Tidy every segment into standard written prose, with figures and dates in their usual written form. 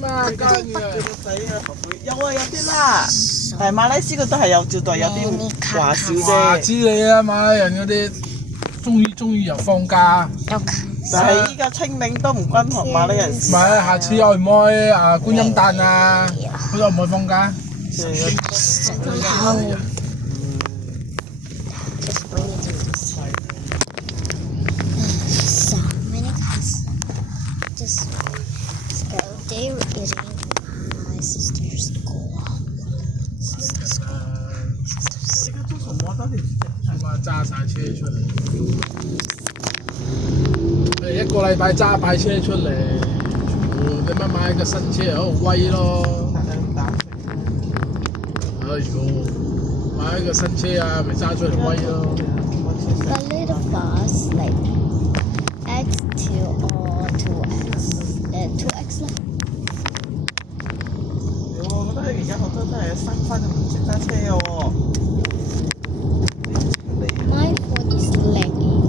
嘛間嘅。有啊，有啲啦，但係馬來西亞嗰度係有招待，有啲華小啫。知你啊，馬來人嗰啲中意又放假。但係依家清明都唔關學馬來人事。唔係，下次開唔開啊？觀音誕啊，佢又唔會放假。They were eating my sister's school. Sister's school. 咁啊，揸晒車出嚟。一個禮拜揸擺車出嚟，你咪買個新車喺度威咯。如果買一個新車啊，咪揸出嚟威咯。A little bus like X2 or 2X 啦。我覺得而家好多都係新翻就唔識揸車嘅喎。My phone is lagging.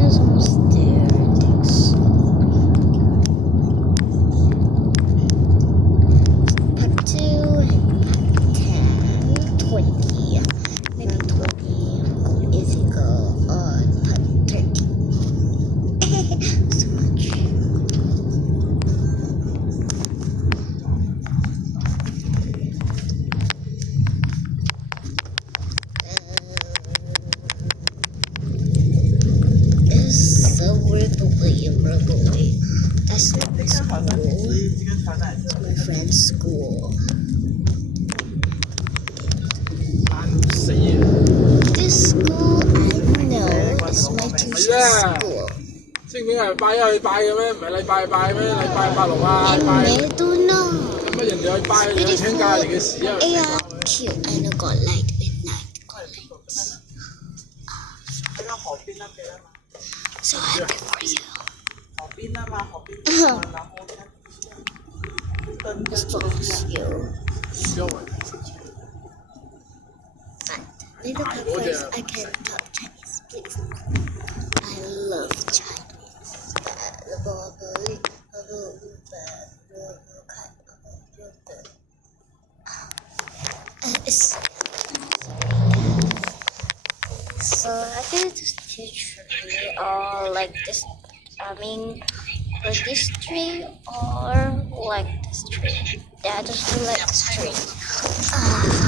It's almost there, I think so. Part 2, 10, 20, maybe 20 is equal part 30. So much. It's so wibbly. That's not my school. It's my friend's school. 死啊！ This school I know is my teacher's school. 清明係拜一去拜嘅咩？唔係禮拜拜咩？禮拜拜六啊，拜。 I don't know. 乜人哋去拜你請假嚟嘅事啊 ARQ and I got light midnight. Got lights. 喺個河邊嗰邊啊嘛， So happy for you. 河邊啊嘛，河邊然後燈 For you. 因為 But little peppers, I can talk Chinese, please. I love Chinese. So I can just teach me or like this. I mean, like this tree or like this tree. Yeah, I just do like this tree.